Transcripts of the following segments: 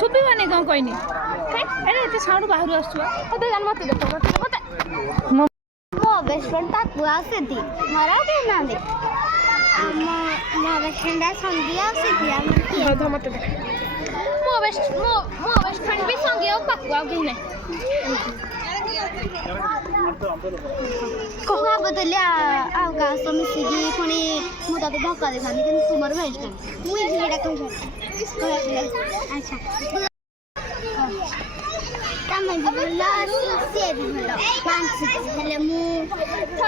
ଶୁଭିବନି କ'ଣ କହିନି ଆରେ ଏତେ ସାଉଣ୍ଡ ବାହାରୁ ଆସୁଛୁ ମତେ ମତେ ଦେଖ ମତେ ମୋ ବେଷ୍ଟ ଫ୍ରେଣ୍ଡ ତାକୁ ଆସିଛି ମୋର ଆଉ କେହି ନାହାନ୍ତି ମୋ ବେଷ୍ଟ ଫ୍ରେଣ୍ଡ ସଙ୍ଗୀଆ ଆସିଛି ମତେ ଦେଖ ମୋ ବେଷ୍ଟ ଫ୍ରେଣ୍ଡ ବି ସଙ୍ଗୀଆ ଆଉ ପାକୁ ଆଉ କେହି ନାହିଁ କହ ବଦଲି ଆଉ କାହା ସହ ମିଶିକି ପୁଣି ମୁଁ ତତେ ଧକ୍କା ଦେଇଥାନ୍ତି କିନ୍ତୁ ତୁମର ବେଷ୍ଟ ଫ୍ରେଣ୍ଡ ମୁଁ ଏଇଟା କହିଥିଲି ଆଚ୍ଛା ତମେ ବି ଭଲ ସିଏ ବି ଭଲ ମାନସିକ ହେଲେ ମୁଁ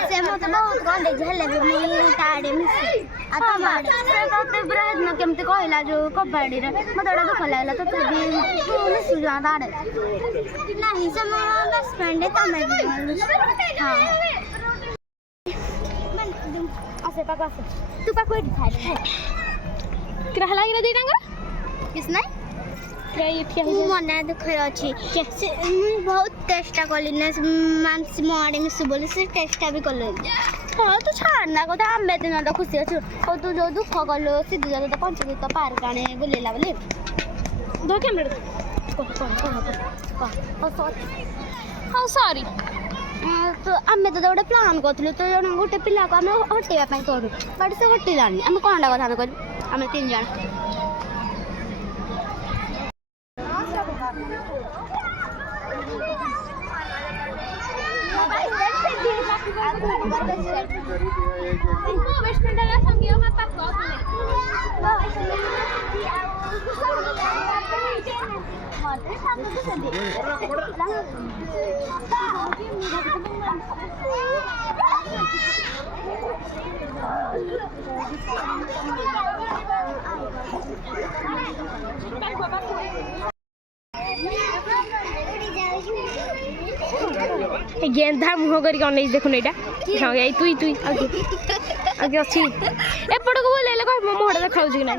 ସେ ମୋତେ ବହୁତ କଲେଜ ହେଲେ ବି ମୁଁ ତା ଆଡ଼େ ମିଶେ ଆଉ ତମ ଆଡ଼େ ସେ ତତେ ପୁରା ସେଦିନ କେମିତି କହିଲା ଯେଉଁ କବାଡ଼ିରେ ମୋତେ ଗୋଟେ ଦୁଃଖ ଲାଗିଲା ତତେ ବି ତୁ ମିଶୁଛୁ ତା ଆଡ଼େ ନାହିଁ ସେ ମୋ ବେଷ୍ଟ ଫ୍ରେଣ୍ଡ ତମେ ବି ହଁ ଆସେ ପାଖ ଆସେ ତୁ ପାଖ ଏଠି ଖାଇ କିରା ହେଲା କିରା ଦୁଇଟାଙ୍କ କିଛି ନାହିଁ ମୁଁ ମନା ଦୁଃଖରେ ଅଛି ମୁଁ ବହୁତ ଚେଷ୍ଟା କଲି ନା ମାନସି ମୋ ଆଡ଼େ ମିଶୁ ବୋଲି ସେ ଚେଷ୍ଟା ବି କଲେନି ହଁ ତୁ ଛାଡ଼ ନା କଥା ଆମେ ଦିନ ତ ଖୁସି ଅଛୁ ହଉ ତୁ ଯେଉଁ ଦୁଃଖ କଲୁ ସିଧୁ ତୋତେ ପଞ୍ଚଦୀପ ପାର୍କ ଆଣେ ବୁଲେଇଲା ବୋଲି ଧର କ୍ୟାମେରା ହଉ ସରି ତ ଆମେ ତୋତେ ଗୋଟେ ପ୍ଲାନ୍ କରିଥିଲୁ ତ ଜଣେ ଗୋଟେ ପିଲାକୁ ଆମେ ହଟେଇବା ପାଇଁ କରୁ ବଟ୍ ସେ ହଟିଲାନି ଆମେ କ'ଣଟା କଥା ଆମେ କରିବୁ ଆମେ 3 ଜଣ गेंधा मुह कर देखुन यहाँ हाँ तुई तुई आगे अच्छी एपट को बोले कह मो मुहटा देखा कि ना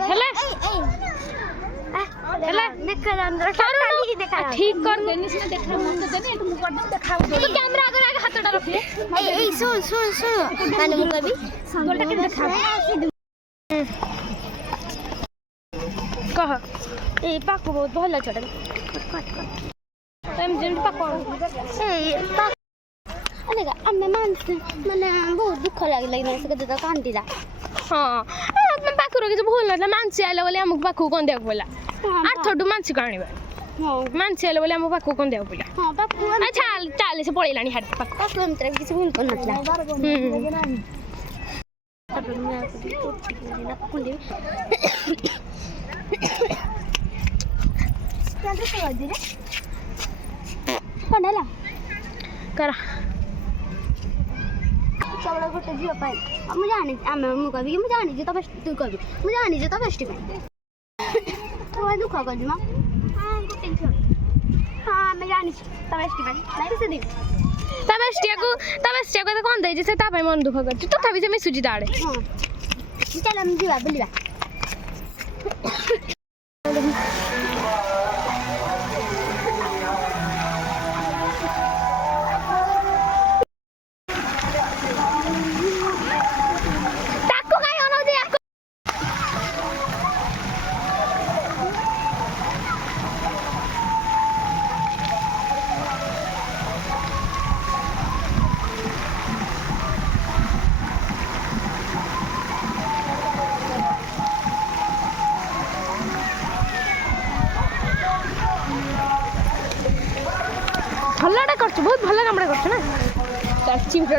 ठीक कर देनी सिना देखा मत देनी एटु मु कर देखा तो कैमरा आगे आगे हाथटा रखिए ए सुन सुन सुन माने मु कहबी गोलटा के देखा कह ए पाको बहुत भलो छटा तम जेम पाको ए पाको अनेगा आमे मानसे माने बहुत दुख लागला से कते तो कांदीला हां आमे पाको रे जो भूल ना मानसी आइला बोले हमक पाको कोन देख बोला आठटू मानसी काणीबा हां मानसी आइला बोले हमक पाको कोन देख बोला हां पाको अच्छा चाले से पळेलानी हाड पाको पाको हमतरा किसी भूल कोन नतला कौन करा चवड़ा गोटे झील मुझे जानी मुझे कह मुझे जानी तो बेस्ट तू कह मुझे जानी तो बेस्ट तू दुख कर माँ हाँ गोटे झील हाँ मैं जानी तो बेस्ट नहीं से देवी बेस्टिया को कौन दे से मन दुख कर तथापि से मिसुची ताड़े हाँ चल हम जीवा बुलिया भलटा कर बहुत भल काम कर ना चिमटा